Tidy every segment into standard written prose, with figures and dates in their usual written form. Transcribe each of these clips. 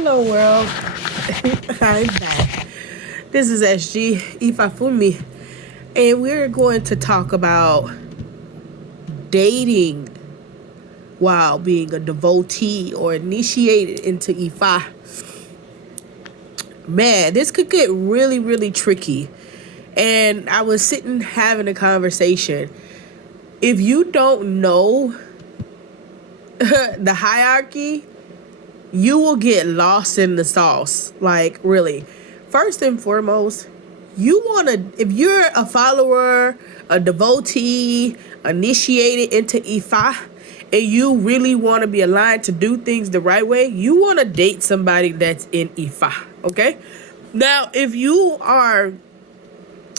Hello world, I'm back. This is SG Ifafumi, and we're going to talk about dating while being a devotee or initiated into Ifa. Man, this could get really, really tricky. And I was sitting having a conversation. If you don't know the hierarchy, you will get lost in the sauce. Like, really. First and foremost, you want to, if you're a follower, a devotee, initiated into Ifa, and you really want to be aligned to do things the right way, you want to date somebody that's in Ifa, okay? Now, if you are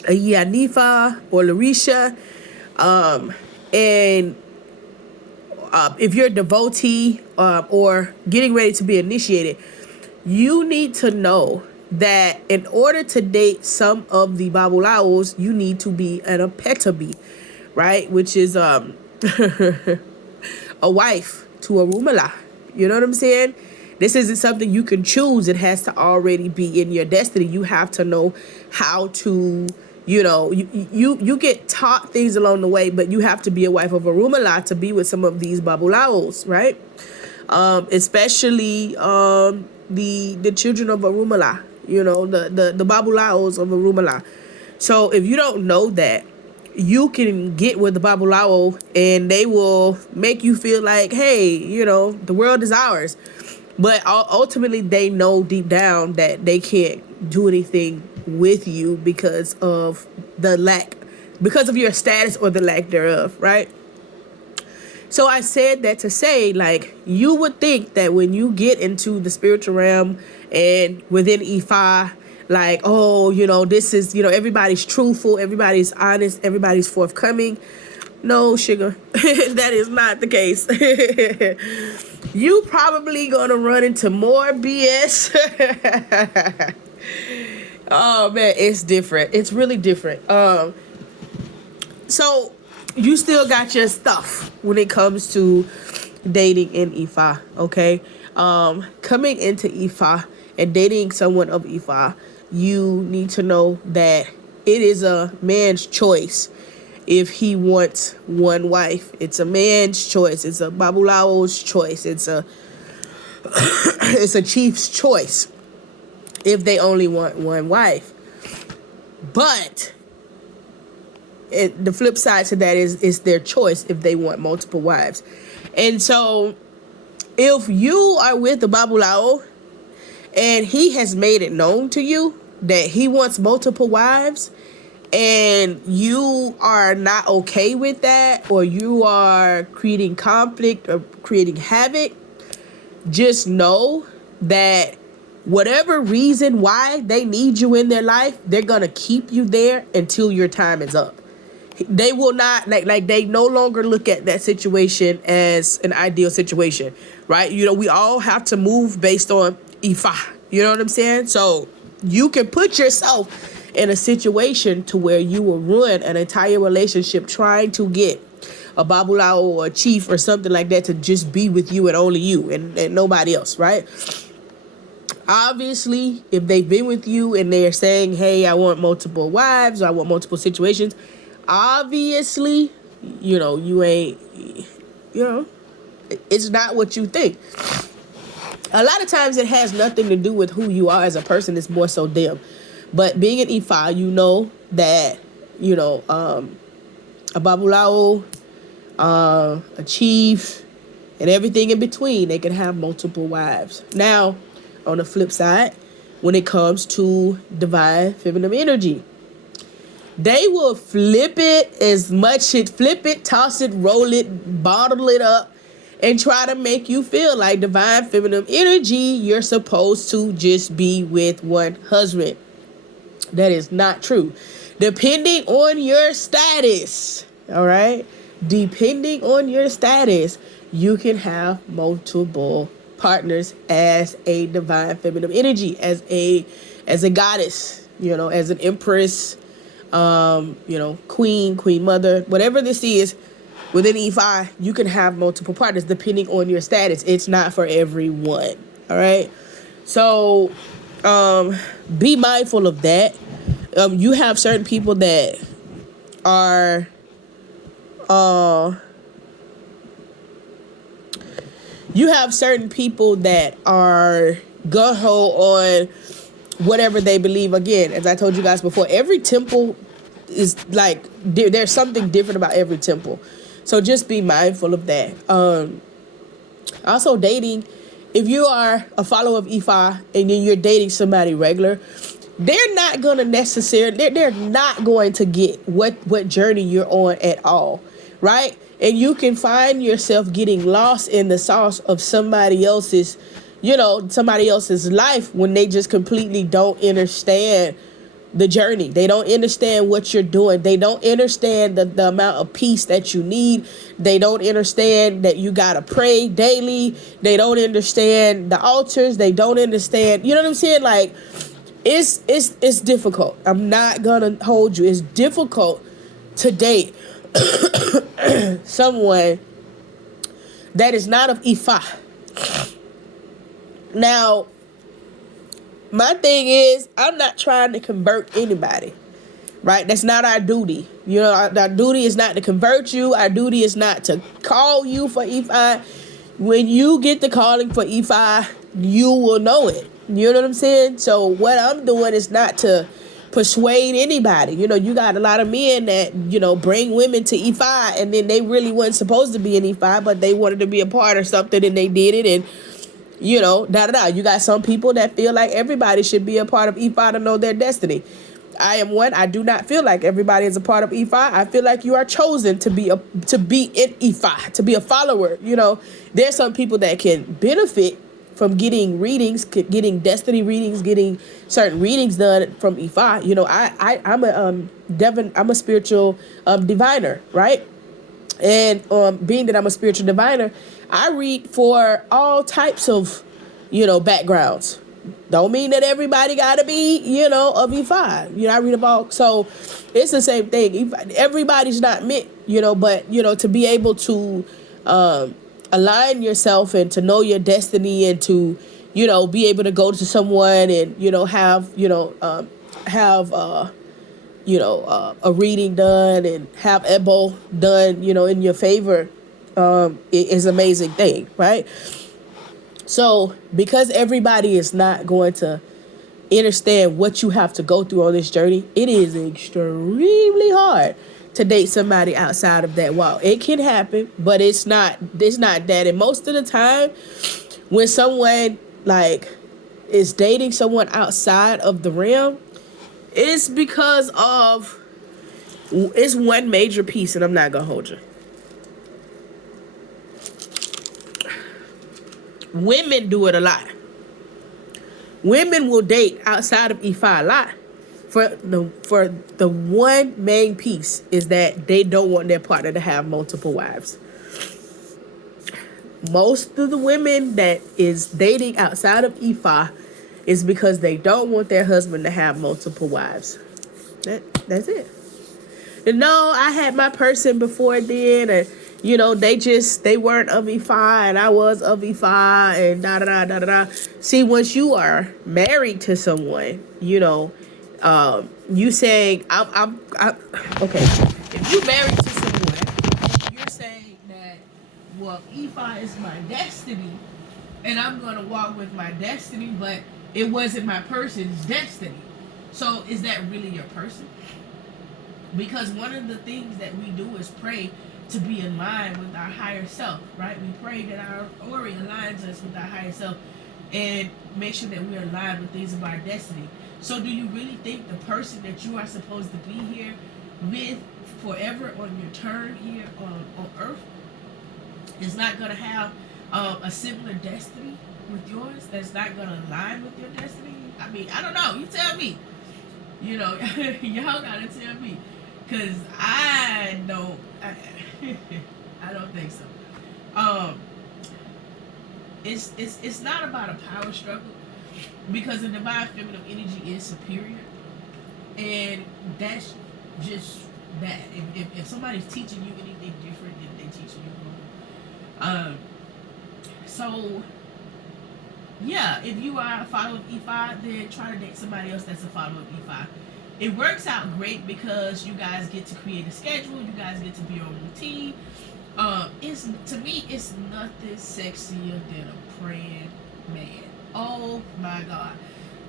a Yanifa or Larisha, and if you're a devotee or getting ready to be initiated, you need to know that in order to date some of the Babulaos, you need to be an Apetabi, right? Which is a wife to a Rumala. You know what I'm saying? This isn't something you can choose. It has to already be in your destiny. You have to know how to, you get taught things along the way, but you have to be a wife of a Rumala to be with some of these Babulaos, right? Especially the children of Arumala, the Babulaos of Arumala. So if you don't know that, you can get with the Babulao and they will make you feel like, hey, the world is ours. But ultimately, they know deep down that they can't do anything with you because of because of your status or the lack thereof, right? So I said that to say, like, you would think that when you get into the spiritual realm and within Ifa, like, oh, this is, everybody's truthful, everybody's honest, everybody's forthcoming. No, sugar, that is not the case. You probably gonna run into more BS. Oh man, it's different. It's really different. So you still got your stuff when it comes to dating in Ifa, okay? Coming into Ifa and dating someone of Ifa, you need to know that it is a man's choice if he wants one wife. It's a man's choice. It's a Babulao's choice. It's a chief's choice if they only want one wife. But the flip side to that is their choice if they want multiple wives. And so if you are with the Babulao and he has made it known to you that he wants multiple wives, and you are not okay with that, or you are creating conflict or creating havoc, just know that whatever reason why they need you in their life, they're going to keep you there until your time is up. They will not, like they no longer look at that situation as an ideal situation, right? We all have to move based on Ifa. You know what I'm saying? So you can put yourself in a situation to where you will ruin an entire relationship trying to get a Babulao or a chief or something like that to just be with you and only you and nobody else, right? Obviously, if they've been with you and they're saying, hey, I want multiple wives or I want multiple situations, obviously, you ain't, it's not what you think. A lot of times it has nothing to do with who you are as a person. It's more so them. But being an Ifa, you know that, a Babulao, a chief, and everything in between, they can have multiple wives. Now, on the flip side, when it comes to divine feminine energy, they will flip it, toss it, roll it, bottle it up, and try to make you feel like divine feminine energy, you're supposed to just be with one husband. That is not true. Depending on your status, all right? Depending on your status, you can have multiple partners as a divine feminine energy, as a goddess, as an empress, queen mother, whatever this is. Within Ifa, you can have multiple partners depending on your status. It's not for everyone, all right? So be mindful of that. You have certain people that are you have certain people that are gung-ho on whatever they believe. Again, as I told you guys before, every temple is like, there's something different about every temple. So just be mindful of that. Also dating, if you are a follower of Ifa and then you're dating somebody regular, they're not gonna necessarily, they're not going to get what journey you're on at all, right? And you can find yourself getting lost in the sauce of somebody else's, somebody else's life, when they just completely don't understand the journey. They don't understand what you're doing. They don't understand the amount of peace that you need. They don't understand that you gotta pray daily. They don't understand the altars. They don't understand, you know what I'm saying? Like, it's difficult. I'm not gonna hold you. It's difficult to date someone that is not of Ifa. Now, my thing is, I'm not trying to convert anybody, right? That's not our duty. Our duty is not to convert you. Our duty is not to call you for Ifa. When you get the calling for Ifa, you will know it. You know what I'm saying? So what I'm doing is not to persuade anybody. You got a lot of men that, bring women to Ifa, and then they really weren't supposed to be in Ifa, but they wanted to be a part of something and they did it, and da. You got some people that feel like everybody should be a part of Ifa to know their destiny. I am one. I do not feel like everybody is a part of Ifa. I feel like you are chosen to be in Ifa, to be a follower. There's some people that can benefit from getting readings, getting destiny readings, getting certain readings done from Ifa. I'm a spiritual diviner, right? And being that I'm a spiritual diviner, I read for all types of, backgrounds. Don't mean that everybody gotta be, of Ifa. I read about, so it's the same thing. Everybody's not meant, but to be able to align yourself and to know your destiny, and to, be able to go to someone and, have a reading done and have Ebo done, in your favor, is an amazing thing, right? So because everybody is not going to understand what you have to go through on this journey, it is extremely hard to date somebody outside of that wall. It can happen, but it's not that. And most of the time, when someone like is dating someone outside of the realm, it's because of, it's one major piece, and I'm not gonna hold you. Women do it a lot. Women will date outside of Ifa a lot. For the one main piece is that they don't want their partner to have multiple wives. Most of the women that is dating outside of Ifa is because they don't want their husband to have multiple wives. That's it. And no, I had my person before then, and they weren't of Ifa, and I was of Ifa, and da da da da da. See, once you are married to someone, you saying I'm okay. If you married to someone, you're saying that, well, Ifa is my destiny, and I'm gonna walk with my destiny, but it wasn't my person's destiny. So is that really your person? Because one of the things that we do is pray to be in line with our higher self, right? We pray that our Ori aligns us with our higher self and make sure that we're aligned with things of our destiny. So do you really think the person that you are supposed to be here with forever on your turn here on earth is not going to have a similar destiny with yours, that's not going to align with your destiny? I mean, I don't know. You tell me. Y'all got to tell me. Because I don't think so. It's not about a power struggle, because the divine feminine energy is superior, and that's just that. If somebody's teaching you anything different, then they teaching you wrong. So yeah, if you are a follower of E5, then try to date somebody else that's a follower of E5. It works out great because you guys get to create a schedule, you guys get to be on routine. It's to me, it's nothing sexier than a praying man. Oh my God.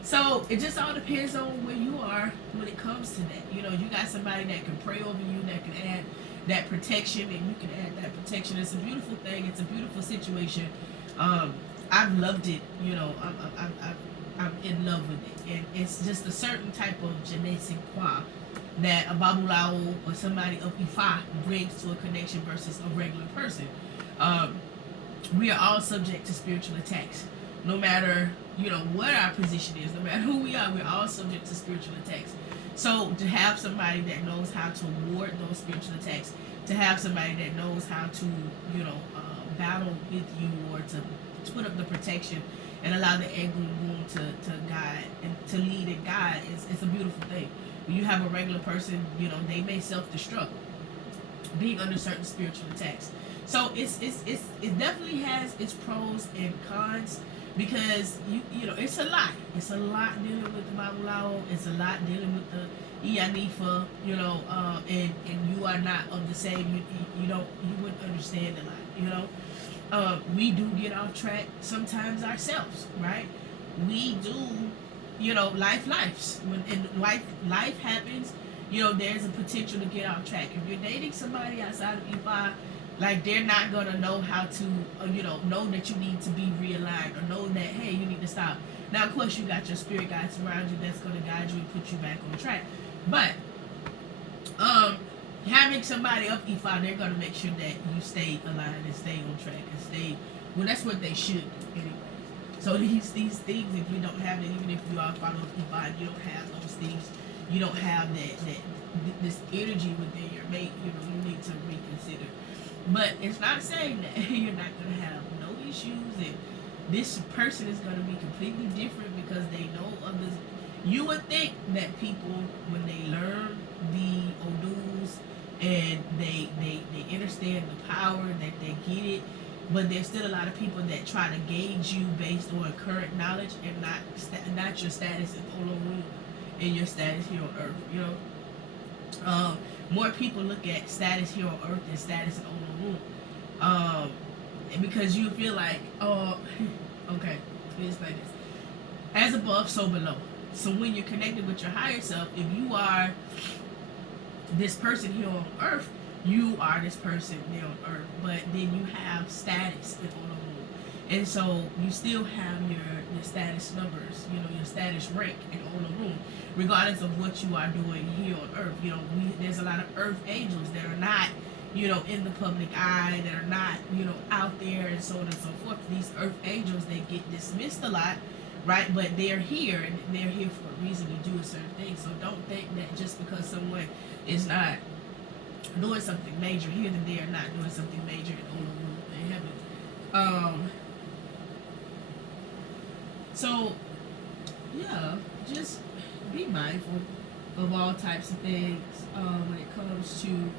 So it just all depends on where you are when it comes to that. You know, you got somebody that can pray over you, that can add that protection, and you can add that protection. It's a beautiful thing. It's a beautiful situation. Um, I've loved it. You know, I'm in love with it, and it's just a certain type of je ne sais quoi that a babulao or somebody of Ifa brings to a connection versus a regular person. Um, we are all subject to spiritual attacks, no matter what our position is, no matter who we are. We're all subject to spiritual attacks. So to have somebody that knows how to ward those spiritual attacks, to have somebody that knows how to battle with you, or to put up the protection and allow the Egungun to guide and to lead and guide, it's a beautiful thing. When you have a regular person, they may self-destruct being under certain spiritual attacks. So it definitely has its pros and cons, because it's a lot. It's a lot dealing with the Babulao. It's a lot dealing with the Ianifa. And you are not of the same. You wouldn't understand a lot. We do get off track sometimes ourselves, right? We do. Life when life happens. There's a potential to get off track. If you're dating somebody outside of E5, like, they're not gonna know how to, know that you need to be realigned, or know that, hey, you need to stop. Now, of course, you got your spirit guides around you that's gonna guide you and put you back on track. But having somebody up E5, they're gonna make sure that you stay aligned and stay on track and stay. Well, that's what they should do anyway. So these things, if you don't have it, even if you are following E5, you don't have those things. You don't have that this energy within your mate. You need to reconsider. But it's not saying that you're not going to have no issues, and this person is going to be completely different because they know others. You would think that people, when they learn the Odus and they understand the power, that they get it, but there's still a lot of people that try to gauge you based on current knowledge and not your status in Oloru and your status here on Earth. More people look at status here on Earth than status in Oloru. Because you feel like, okay, let me explain this. As above, so below. So when you're connected with your higher self, if you are this person here on Earth, you are this person there on Earth. But then you have status in Oloru. And so you still have your status numbers, your status rank in Oloru, regardless of what you are doing here on Earth. There's a lot of Earth angels that are not, in the public eye, that are not, out there, and so on and so forth. These Earth angels, they get dismissed a lot, right? But they're here, and they're here for a reason to do a certain thing. So don't think that just because someone is not doing something major here, that they are not doing something major in Oloru in heaven. So, yeah, just be mindful of all types of things when it comes to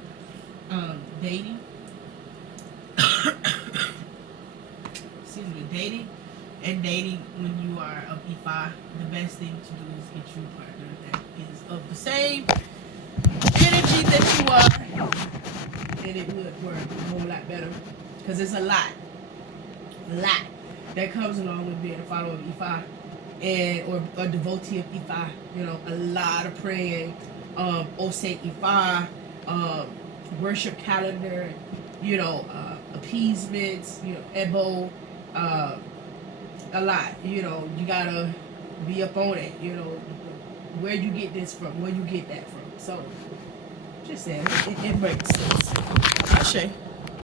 dating. Excuse me, dating when you are of E5. The best thing to do is get you a partner that is of the same energy that you are, and it would work a whole lot better, because it's a lot that comes along with being a follower of E5 and or a devotee of E5. A lot of praying, Osei E5, worship calendar, appeasements, Ebo, a lot. You gotta be up on it. Where you get this from, where you get that from. So just saying, it makes sense. Ashe.